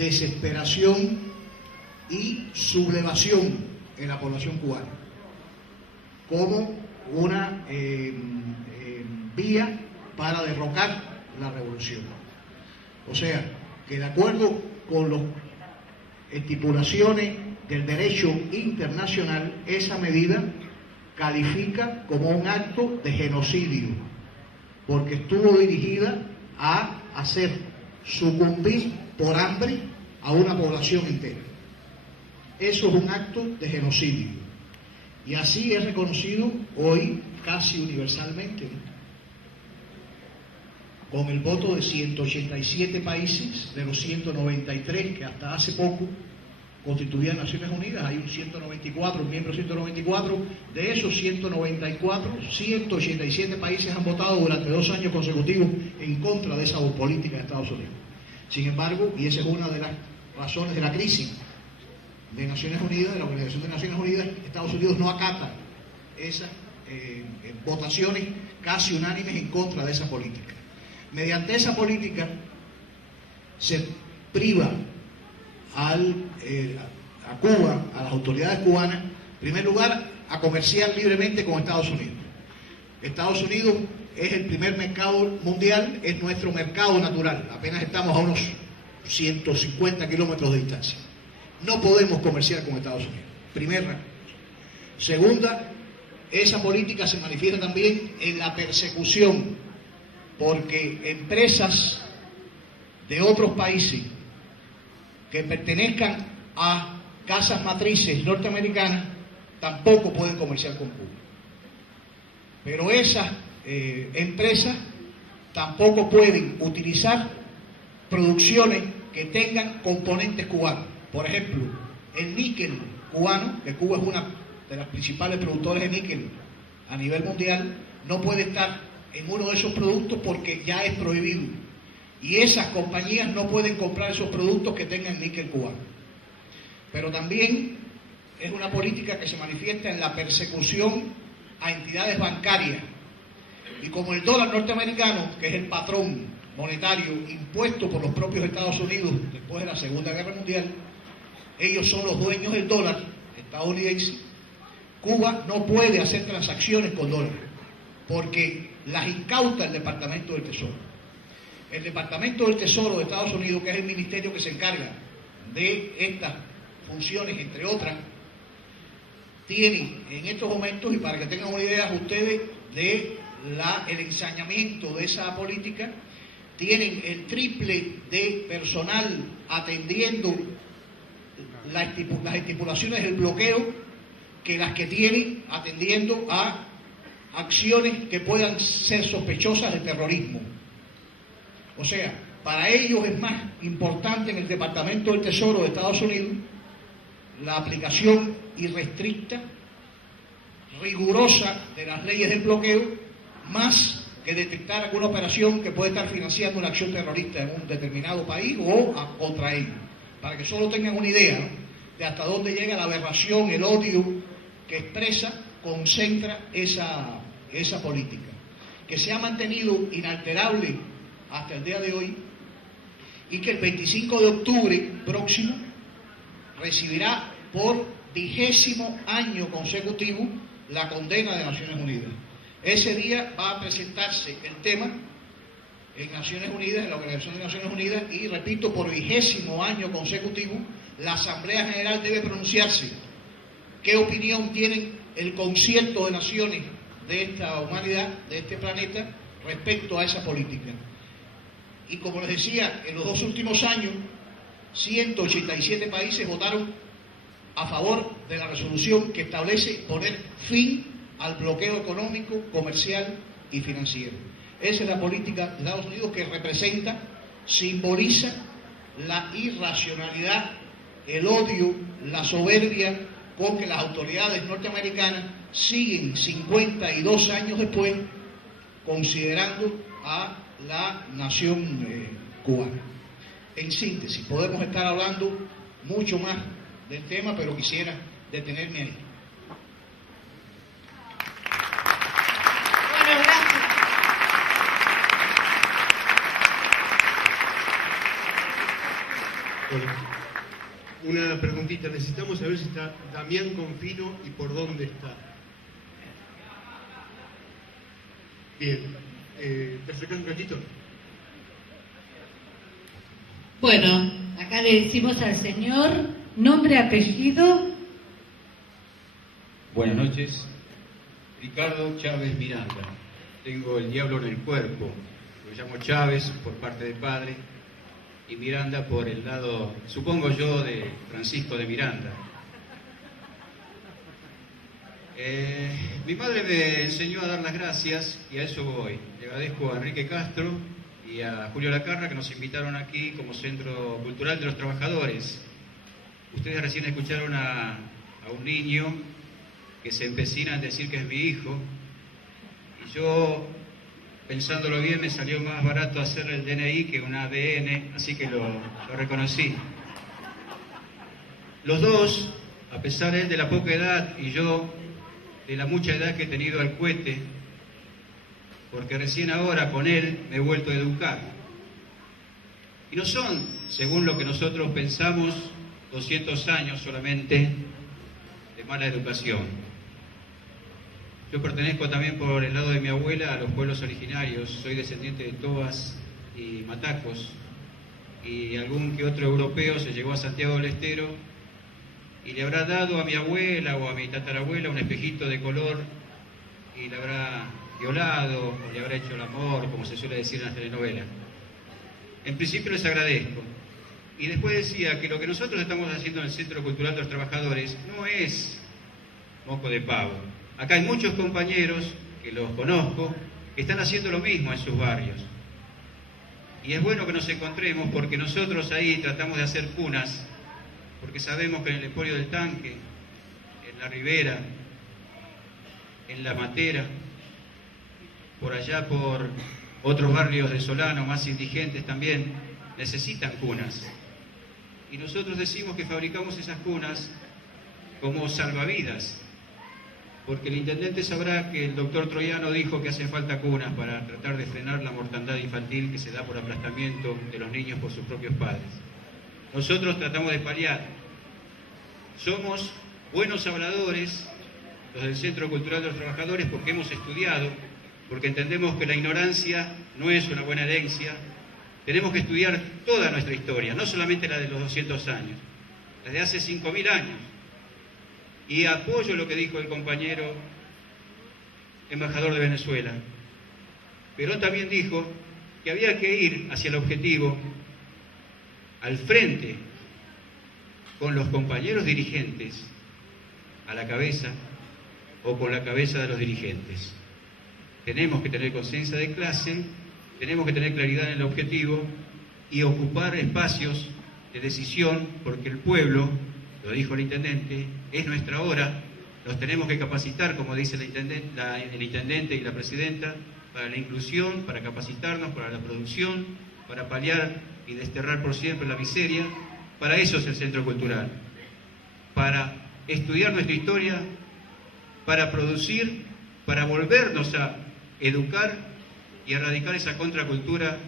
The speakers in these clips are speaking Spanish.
desesperación y sublevación en la población cubana, como una vía para derrocar la revolución. O sea, que de acuerdo con las estipulaciones del derecho internacional, esa medida califica como un acto de genocidio, porque estuvo dirigida a hacer sucumbir por hambre a una población entera. Eso es un acto de genocidio. Y así es reconocido hoy casi universalmente, ¿no? Con el voto de 187 países, de los 193 que hasta hace poco constituían Naciones Unidas. Hay un 194, un miembro 194. De esos 194, 187 países han votado durante 2 años consecutivos en contra de esa política de Estados Unidos. Sin embargo, y esa es una de las razones de la crisis de Naciones Unidas, de la Organización de Naciones Unidas, Estados Unidos no acata esas votaciones casi unánimes en contra de esa política. Mediante esa política se priva a Cuba, a las autoridades cubanas, en primer lugar, a comerciar libremente con Estados Unidos. Estados Unidos es el primer mercado mundial, es nuestro mercado natural, apenas estamos a unos 150 kilómetros de distancia. No podemos comerciar con Estados Unidos, primera. Segunda, esa política se manifiesta también en la persecución, porque empresas de otros países que pertenezcan a casas matrices norteamericanas tampoco pueden comerciar con Cuba. Pero esas empresas tampoco pueden utilizar producciones que tengan componentes cubanos. Por ejemplo, el níquel cubano, que Cuba es una de las principales productores de níquel a nivel mundial, no puede estar en uno de esos productos porque ya es prohibido. Y esas compañías no pueden comprar esos productos que tengan níquel cubano. Pero también es una política que se manifiesta en la persecución a entidades bancarias. Y como el dólar norteamericano, que es el patrón monetario impuesto por los propios Estados Unidos después de la Segunda Guerra Mundial, ellos son los dueños del dólar estadounidense. Cuba no puede hacer transacciones con dólares porque las incauta el Departamento del Tesoro. El Departamento del Tesoro de Estados Unidos, que es el ministerio que se encarga de estas funciones, entre otras, tiene en estos momentos, y para que tengan una idea ustedes de el ensañamiento de esa política, tienen el triple de personal atendiendo las estipulaciones del bloqueo que las que tienen atendiendo a acciones que puedan ser sospechosas de terrorismo. O sea, para ellos es más importante en el Departamento del Tesoro de Estados Unidos la aplicación irrestricta, rigurosa de las leyes del bloqueo, más que detectar alguna operación que puede estar financiando una acción terrorista en un determinado país o contra ellos. Para que solo tengan una idea, ¿no?, de hasta dónde llega la aberración, el odio que expresa, concentra esa política, que se ha mantenido inalterable hasta el día de hoy y que el 25 de octubre próximo recibirá por 20º año consecutivo la condena de Naciones Unidas. Ese día va a presentarse el tema en Naciones Unidas, en la Organización de Naciones Unidas, y repito, por 20º año consecutivo, la Asamblea General debe pronunciarse qué opinión tienen el concierto de naciones de esta humanidad, de este planeta, respecto a esa política. Y como les decía, en los 2 últimos años, 187 países votaron a favor de la resolución que establece poner fin al bloqueo económico, comercial y financiero. Esa es la política de Estados Unidos, que representa, simboliza la irracionalidad, el odio, la soberbia con que las autoridades norteamericanas siguen 52 años después considerando a la nación cubana. En síntesis, podemos estar hablando mucho más del tema, pero quisiera detenerme ahí. Bueno, gracias. Hola. Una preguntita, necesitamos saber si está Damián Confino y por dónde está. Bien, ¿te acercas un ratito? Bueno, acá le decimos al señor nombre, apellido. Buenas noches, Ricardo Chávez Miranda. Tengo el diablo en el cuerpo. Lo llamo Chávez por parte de padre y Miranda por el lado, supongo yo, de Francisco de Miranda. Mi madre me enseñó a dar las gracias y a eso voy. Le agradezco a Enrique Castro y a Julio Lacarra que nos invitaron aquí como Centro Cultural de los Trabajadores. Ustedes recién escucharon a un niño que se empecina en decir que es mi hijo, y yo, pensándolo bien, me salió más barato hacer el DNI que un ADN, así que lo reconocí. Los dos, a pesar él de la poca edad y yo de la mucha edad que he tenido al cohete, porque recién ahora con él me he vuelto a educar. Y no son, según lo que nosotros pensamos, 200 años solamente de mala educación. Yo pertenezco también por el lado de mi abuela a los pueblos originarios, soy descendiente de Tobas y Matacos, y algún que otro europeo se llegó a Santiago del Estero y le habrá dado a mi abuela o a mi tatarabuela un espejito de color y le habrá violado o le habrá hecho el amor, como se suele decir en las telenovelas. En principio les agradezco. Y después decía que lo que nosotros estamos haciendo en el Centro Cultural de los Trabajadores no es moco de pavo. Acá hay muchos compañeros, que los conozco, que están haciendo lo mismo en sus barrios. Y es bueno que nos encontremos porque nosotros ahí tratamos de hacer cunas, porque sabemos que en el Emporio del Tanque, en la Ribera, en La Matera, por allá por otros barrios de Solano, más indigentes también, necesitan cunas. Y nosotros decimos que fabricamos esas cunas como salvavidas, porque el intendente sabrá que el doctor Troyano dijo que hace falta cunas para tratar de frenar la mortandad infantil que se da por aplastamiento de los niños por sus propios padres. Nosotros tratamos de paliar. Somos buenos habladores, los del Centro Cultural de los Trabajadores, porque hemos estudiado, porque entendemos que la ignorancia no es una buena herencia. Tenemos que estudiar toda nuestra historia, no solamente la de los 200 años, la de hace 5.000 años. Y apoyo lo que dijo el compañero embajador de Venezuela. Perón también dijo que había que ir hacia el objetivo, al frente, con los compañeros dirigentes a la cabeza o con la cabeza de los dirigentes. Tenemos que tener conciencia de clase, tenemos que tener claridad en el objetivo y ocupar espacios de decisión, porque el pueblo, lo dijo el intendente, es nuestra hora, nos tenemos que capacitar, como dice el intendente y la presidenta, para la inclusión, para capacitarnos, para la producción, para paliar y desterrar por siempre la miseria. Para eso es el Centro Cultural, para estudiar nuestra historia, para producir, para volvernos a educar y erradicar esa contracultura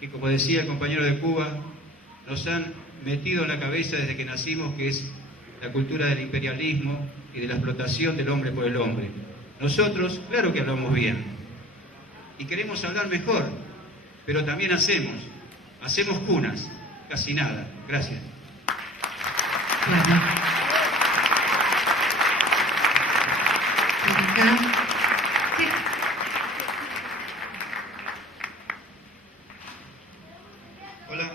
que, como decía el compañero de Cuba, nos han metido en la cabeza desde que nacimos, que es la cultura del imperialismo y de la explotación del hombre por el hombre. Nosotros, claro que hablamos bien, y queremos hablar mejor, pero también hacemos cunas, casi nada. Gracias. Claro. Acá. Sí. Hola,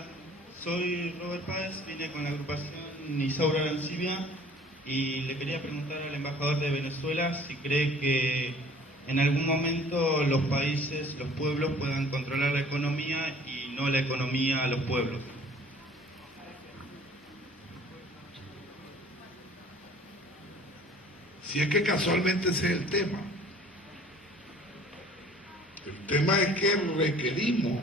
soy Robert Páez, vine con la agrupación Isaura Arancibia y le quería preguntar al embajador de Venezuela si cree que en algún momento los países, los pueblos puedan controlar la economía y no la economía a los pueblos. Si es que casualmente ese es el tema. El tema es que requerimos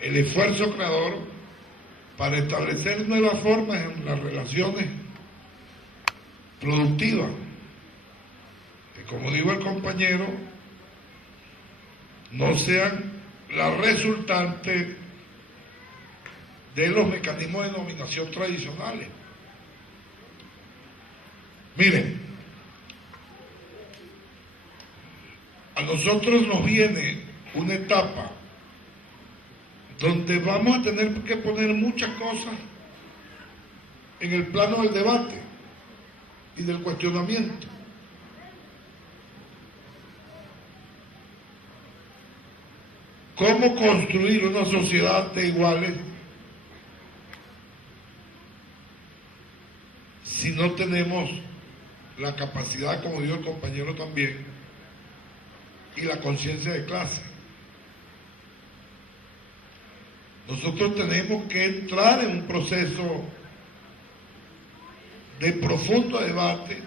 el esfuerzo creador para establecer nuevas formas en las relaciones productivas. Que como dijo el compañero, no sean la resultante de los mecanismos de nominación tradicionales. Miren, a nosotros nos viene una etapa donde vamos a tener que poner muchas cosas en el plano del debate y del cuestionamiento. ¿Cómo construir una sociedad de iguales si no tenemos la capacidad, como dijo el compañero también, y la conciencia de clase? Nosotros tenemos que entrar en un proceso de profundo debate,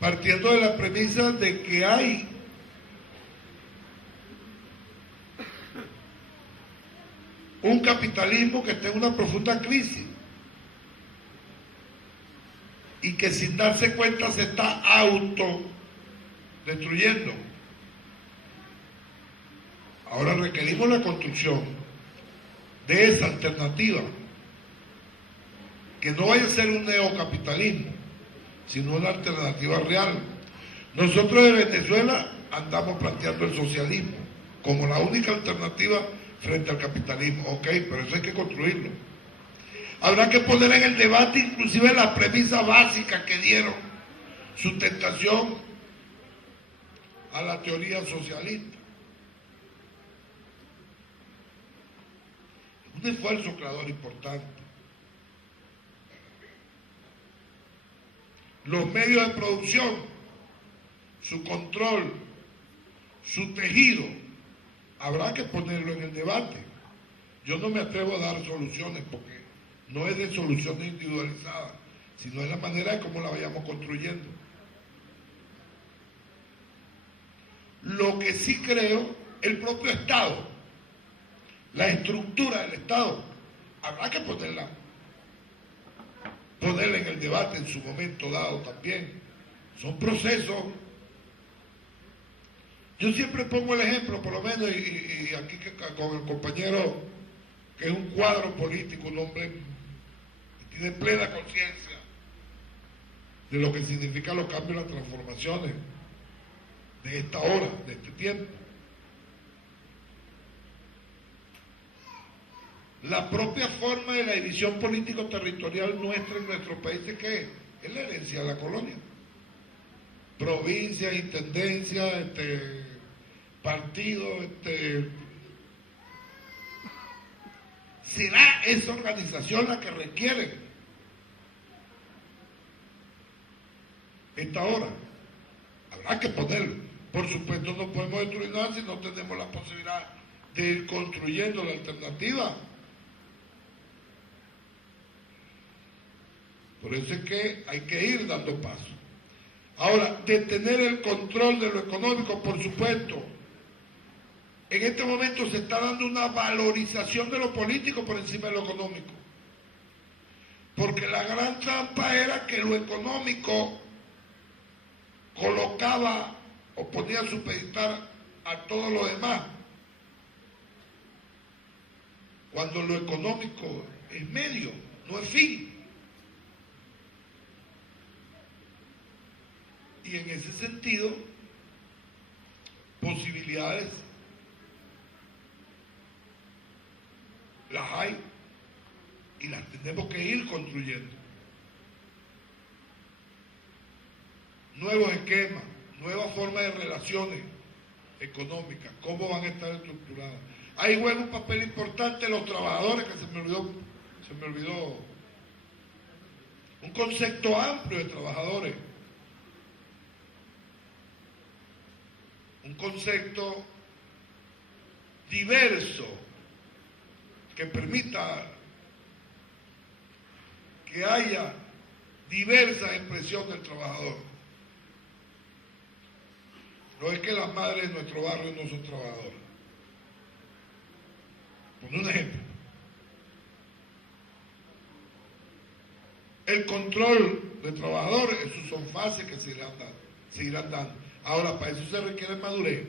partiendo de la premisa de que hay un capitalismo que está en una profunda crisis y que sin darse cuenta se está autodestruyendo. Ahora requerimos la construcción de esa alternativa, que no vaya a ser un neocapitalismo, sino una alternativa real. Nosotros de Venezuela andamos planteando el socialismo como la única alternativa frente al capitalismo. Ok, pero eso hay que construirlo. Habrá que poner en el debate inclusive las premisas básicas que dieron sustentación a la teoría socialista. Un esfuerzo creador importante. Los medios de producción, su control, su tejido, habrá que ponerlo en el debate. Yo no me atrevo a dar soluciones porque no es de soluciones individualizadas, sino es la manera de cómo la vayamos construyendo. Lo que sí creo, el propio Estado, la estructura del Estado, habrá que ponerla en el debate en su momento dado también. Son procesos. Yo siempre pongo el ejemplo, por lo menos, y aquí con el compañero, que es un cuadro político, un hombre que tiene plena conciencia de lo que significan los cambios y las transformaciones de esta hora, de este tiempo. La propia forma de la división político-territorial nuestra en nuestros países, ¿qué es la herencia de la colonia? Provincias, intendencias, partidos, ¿será esa organización la que requiere esta hora? Habrá que ponerlo. Por supuesto no podemos destruir nada si no tenemos la posibilidad de ir construyendo la alternativa. Por eso es que hay que ir dando pasos. Ahora, de tener el control de lo económico, por supuesto. En este momento se está dando una valorización de lo político por encima de lo económico. Porque la gran trampa era que lo económico colocaba o ponía a supeditar a todo lo demás. Cuando lo económico es medio, no es fin. Y en ese sentido, posibilidades las hay y las tenemos que ir construyendo. Nuevos esquemas, nuevas formas de relaciones económicas, cómo van a estar estructuradas. Ahí juega un papel importante los trabajadores, que se me olvidó un concepto amplio de trabajadores. Un concepto diverso que permita que haya diversas expresiones del trabajador. No es que las madres de nuestro barrio no son trabajadoras. Por un ejemplo. El control de trabajadores, esas son fases que se irán dando. Ahora, para eso se requiere madurez.